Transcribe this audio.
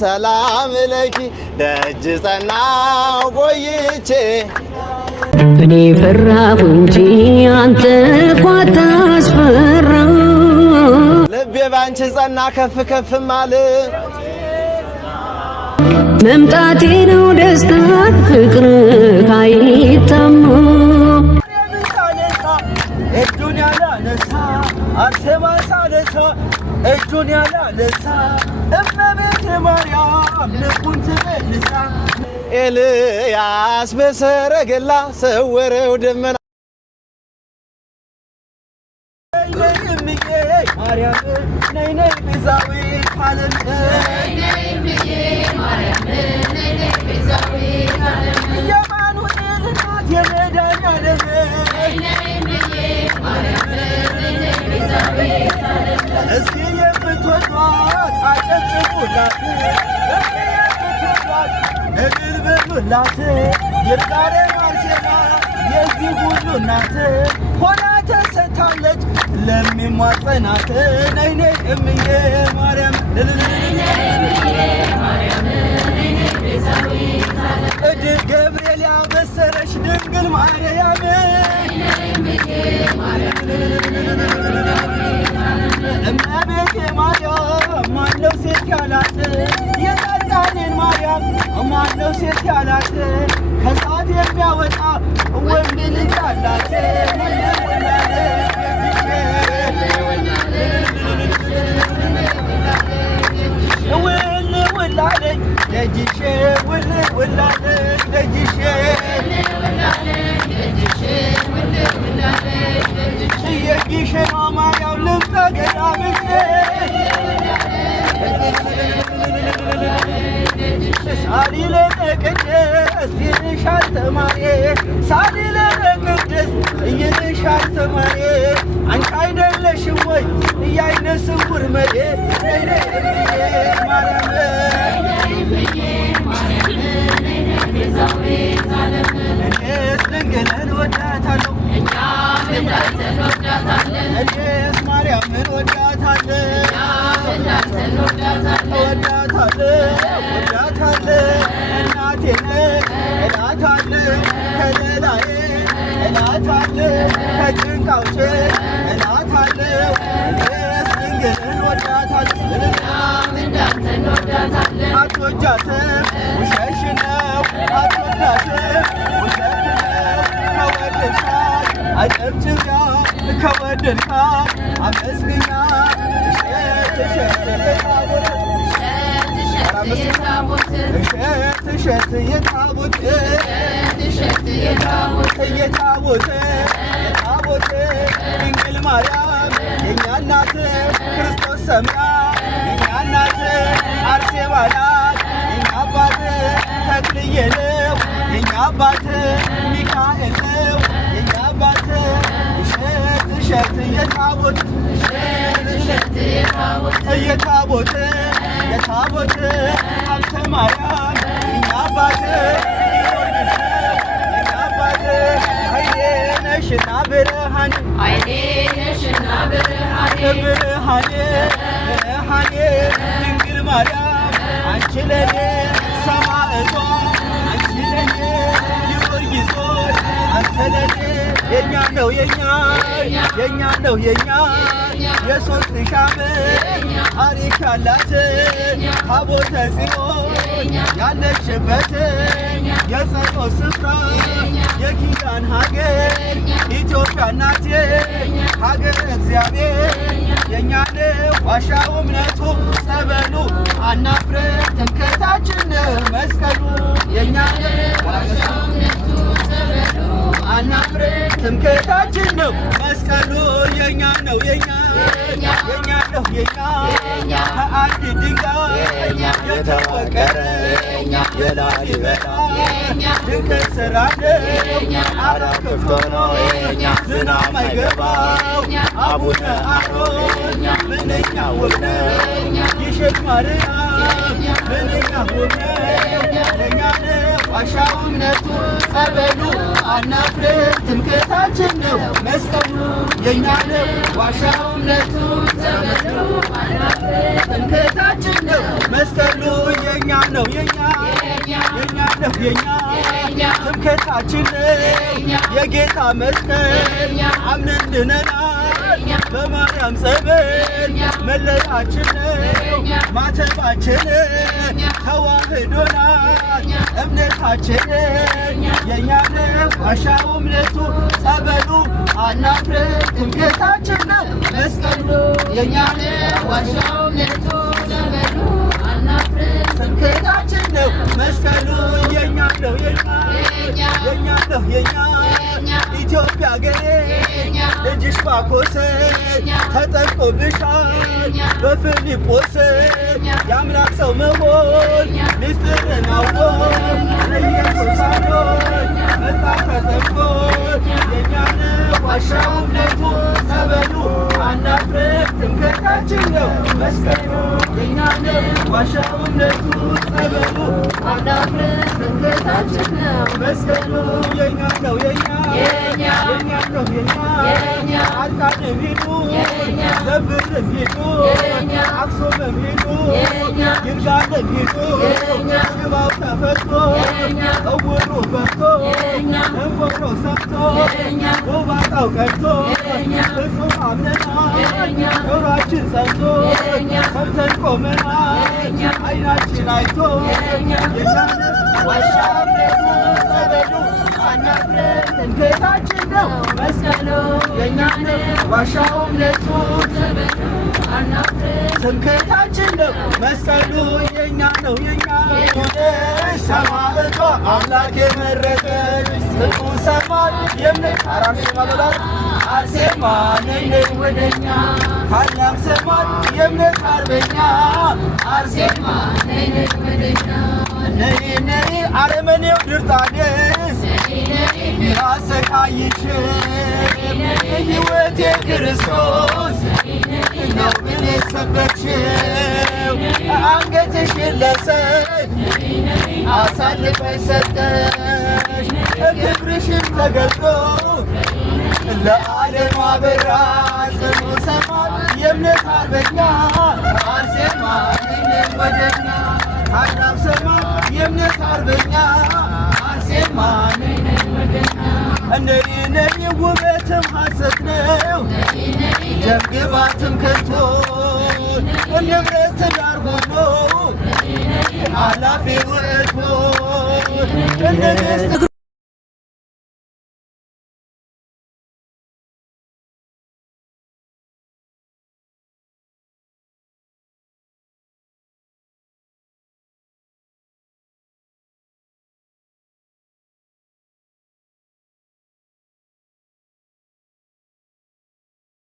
ሰላም ለኪ ደጅ ጸናው ቆይቼ እኔ ፈራሁ እንጂ አንተ እኮ አታስፈራ ልቤ ባንቺ ጸና ከፍ ከፍ ማለ መምጣቴ ነው ደስታ ፍቅር ካይታማ እጁን ያላነሳ አርሴማ ሳነሳ እጁን ያላነሳ እመቤቴ ማርያም ልቡን ትመልሳ ኤልያስ በሰረገላ ሰወረው ደመና ማርያም ነይ ነይ ቤዛዊት ዓለም የማኑኤል እናት የመድኃኒዓለም እስኪ የምትወዷት አጨብጭቡላት እስኪ የምትወዷት እልል በሉላት ይርጋለም አርሴማ የዚህ ሁሉ እናት ሆና ተሰጥታለች ለሚሟጸናት ነይ ነይ እምዬ ማርያም እድል ገብርኤል ያበሰረሽ ድንግል ማርያም እመቤቴ ማርያም ማነው ሴት ያላት የጻድቃኔን ማርያም ማነው ሴት ያላት ከእሳት የሚያወጣ ወንድ ልጅ አላት ውል ውላለኝ ደጅሼ ውል ውላለኝ ደጅሼ የጊሼ ማርያም ልብሰ ገዳምሽ ሳሊለነ ቅድስት ይልሻል ተማሪ ሳሊለነ ቅድስት ይልሻል ተማሪ አንቺ አይደለሽም ወይ የዓይነ ስውር መሬ ነይ ነይ ማርያም እኔስ ድንግልን ወዳታለሁ እኔስ ማርያምን ወዳታለሁ እናቴ ነሽ እላታለሁ ከለላዬ እላታለሁ ከጭንቅ አውጪኝ እላታለሁ እኔስ ድንግልን ወዳታለሁ አትወጃትም ውሸትሽ ነው አትወዳትም ውሸት ነው ከወደድሻት አጨብጭቢያት ከወደድካት አመስግኛት እሸት እሸት የታቦት ድንግል ማርያም የእኛ እናት ክርስቶስ ሰምራ የእኛ እናት አርሴማ ናት የእኛ አባት ተክልዬ ነው የእኛ አባት ሚካኤል ነው የእኛ አባት እሸት እሸት የታቦት የታቦት ሀብተ ማርያም የእኛ አባት ጊዮርጊስ ነው የእኛ አባት ኃይሌ ነሽና ብርሃኔ ብርሃኔ ድንግል ማርያም አንቺ ለኔ ሰማዕቷ አንቺ ለኔ ጊዮርጊስ አንተ ለኔ የኛ ነው የኛ ነው የኛ የሦስት ሺህ ዓመት ታሪክ ያላት ታቦተ ጽዮን ያለችበት የጸሎት ስፍራ የኪዳን ሀገር ኢትዮጵያ ናት ሀገር እግዚአብሔር የኛ ነው ዋሻው እምነቱ ጸበሉ አናፍርም ትምክህታችን መስቀሉ የኛ ነው ዋሻው እምነቱ ጸበሉ አናፍርም ትምክህታችን ነው መስቀሉ የኛ ነው የኛ ነው የኛ ከአንድ ድንጋይ የተወቀረ የላሊበላ ድንቅ ሥራ ነው ዓለም ክፍት ሆኖ ዝናብ አይገባው አቡነ አሮን ምንኛ ውብ ነው ይሽት ማርያም ምንኛ ውብ ነው ለእኛ ነው ዋሻው እምነቱ ጸበሉ አናፍርም ትምክህታችን ነው መስቀሉ የኛ ነው ዋሻው እምነቱ ጸበሉ አናፍርም ትምክህታችን ነው መስቀሉ ነው የኛ የኛ ነው የኛ ትምክህታችን የጌታ መስቀል አምነን ድነናል በማርያም ጸበል መለያችን ማተባችን ተዋህዶናል እምነታችን የኛ ነው ዋሻው እምነቱ ጸበሉ አናፍርም ትምክህታችን ነው መስቀሉ የኛ ነው ዋሻው እምነቱ ጸበሉ አናፍርም ትምክህታችን ነው መስቀሉ የኛ ነው የኛ ነው የኛ ኢትዮጵያ ገሬ ልጅሽ ባኮሰ ተጠምቆብሻል በፊልጶስ የአምላክ ሰው መሆን ምስጢርን አውቆ ኢየሱስ አዶን መጣ ተጠምቆ የኛ ነው ዋሻው እምነቱ ጸበሉ አናፍርም ትምክህታችን ነው መስቀሉ የኛ ነው ዋሻው እምነቱ ጸበሉ አናፍርም ትምክህታችን ነው መስቀሉ የኛ ነው የኛ ነው የኛ አልቃንም ሂዱ ዘብርም ሂዱ አክሱምም ሂዱ ይርጋለም ሂዱ ሽባው ተፈቶ እውሩ በርቶ እንቆሮ ሰምቶ ጎባጣው ቀርቶ ፍጹም አምነናል ጆሮአችን ሰምቶ ሰምተን ቆመናል ዓይናችን አይቶ የኛን ዋሻው እምነቱ ጸበሉ አናፍርም ትምክህታችን ነው መስቀሉ የኛ ነው ዋሻው እምነቱ ጸበሉ አናፍርም ትምክህታችን ነው መስቀሉ የኛ ነው የኛ ሰማዕቷ አምላክ የመረጠች ጽድቁ ሰማይ የእምነት አርሴማ በላት አርሴማ ነይ ነይ ወደኛ ታላቅ ሰማይ የእምነት አርበኛ አርሴማ ነይ ነይ ወደኛ ነይ ነይ አረመኔው ድርጣድስ ያሰቃይሽ ሕይወቴ ክርስቶስ ነው ብለሽ ሰበክሽው አንገትሽን ለሰይፍ አሳልፈሽ ሰጠሽ ክብርሽም ተገልጦ ለዓለም አበራ ጽኑ ሰማይ የእምነት አርበኛ አርሴማ ነይ ነይ ወደኛ ታላቅ ሰማይ የእምነት አርበኛ አርሴማ ነይ ነይ ወደኛ ነይ ነይ ውበትም ሐሰት ነው ደምግባትም ከንቱ ንብረት ትዳር ሆኖ አላፊ ውእቱ